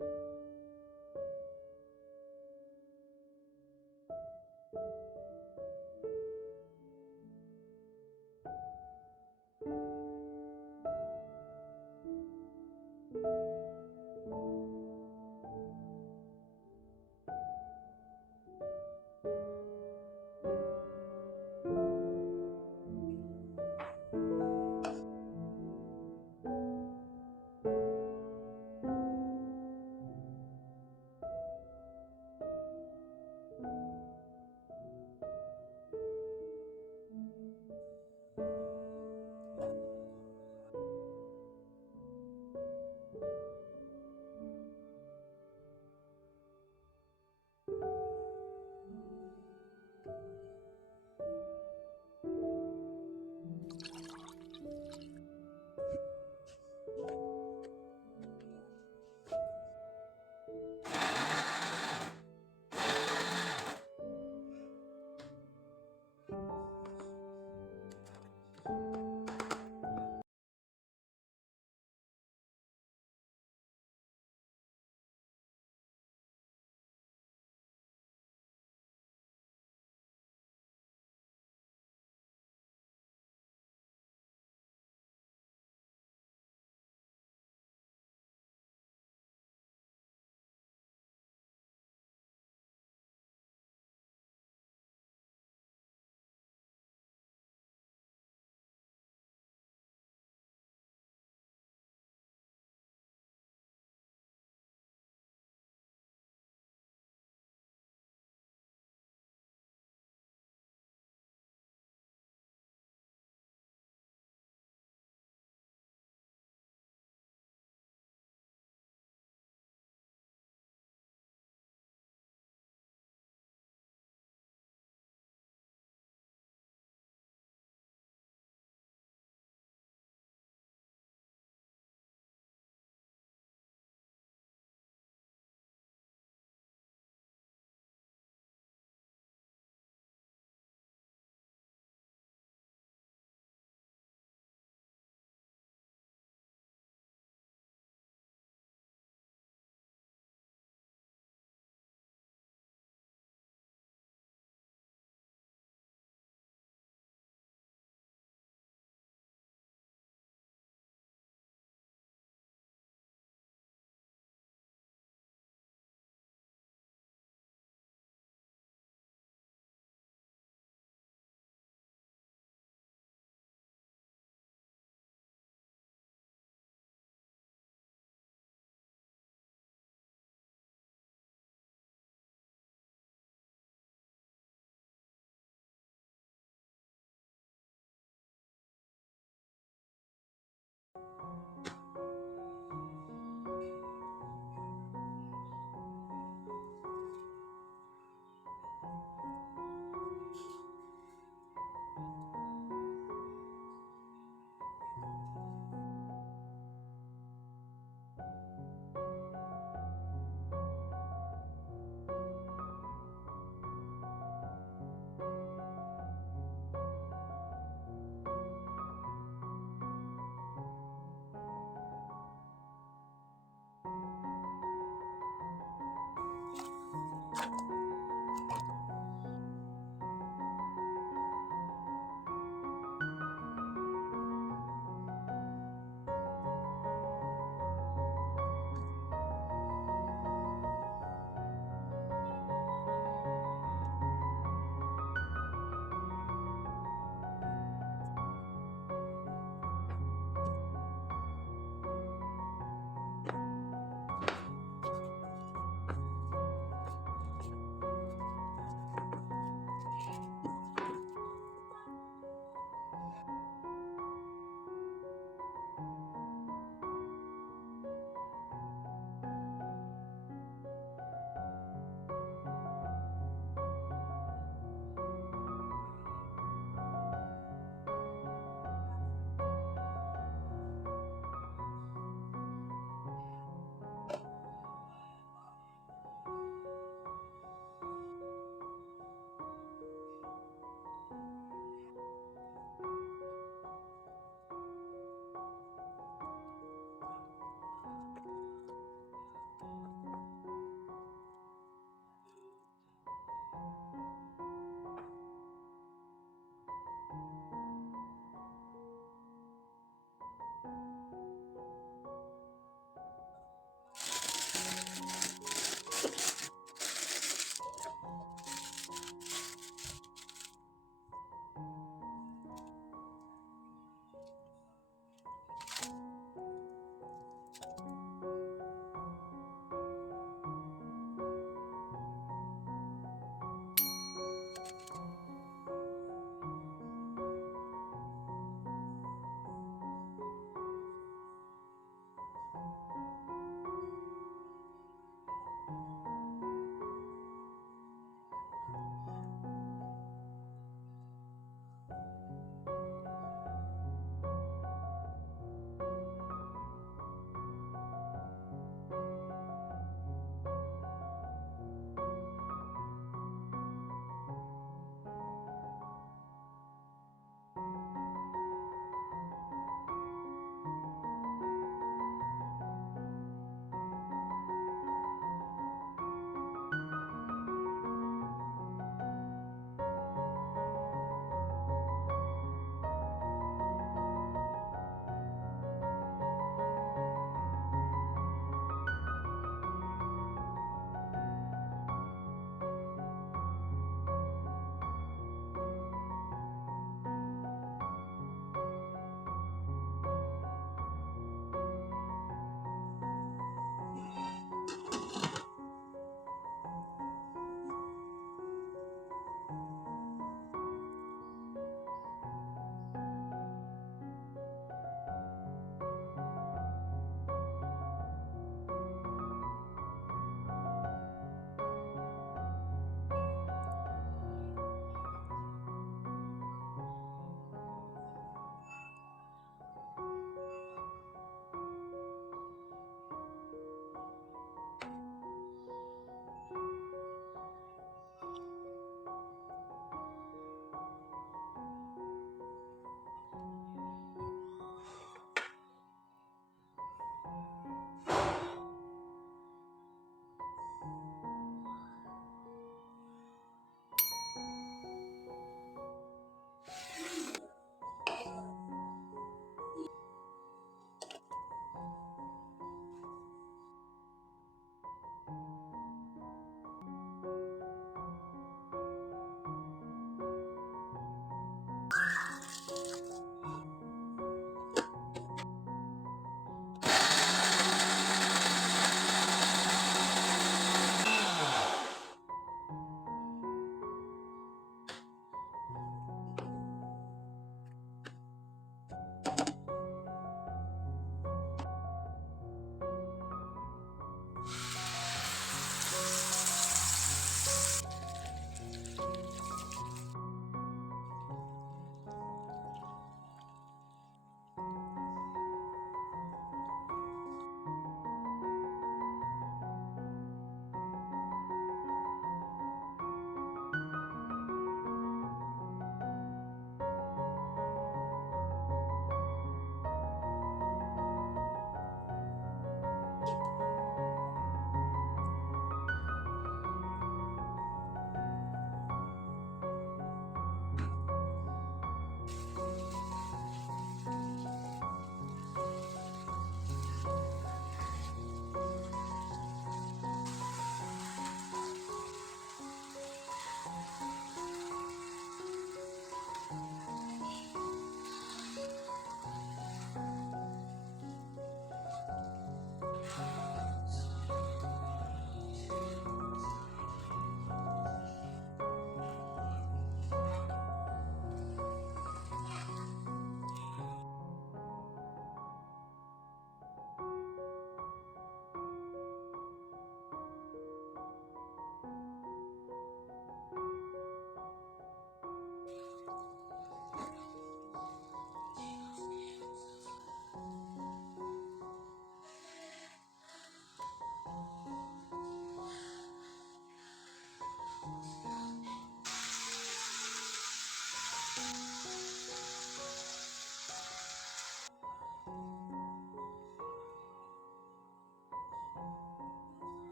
Thank you.